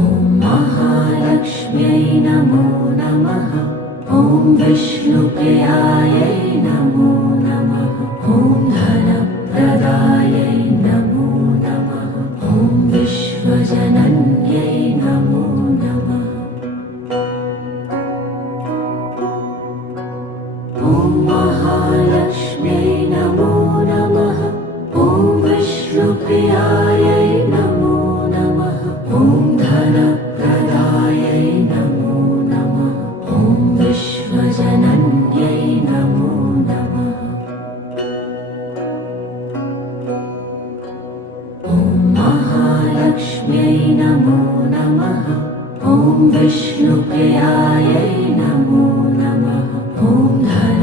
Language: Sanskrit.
ॐ महालक्ष्म्यै नमो नमः। ॐ विष्णुप्रियायै नमो नमः। ॐ धनप्रदायै नमो नमः। ॐ विश्वजनन्यै नमो नमः। ॐ महालक्ष्म्यै नमो नमः। ॐ विष्णुप्रियायै नमो नमः। ॐ धनप्रदायै नमो नमः। ॐ विश्वजनन्यै नमो नमः। ॐ महालक्ष्म्यै नमो नमः। ॐ विष्णुप्रियायै नमो नमः। ॐ धन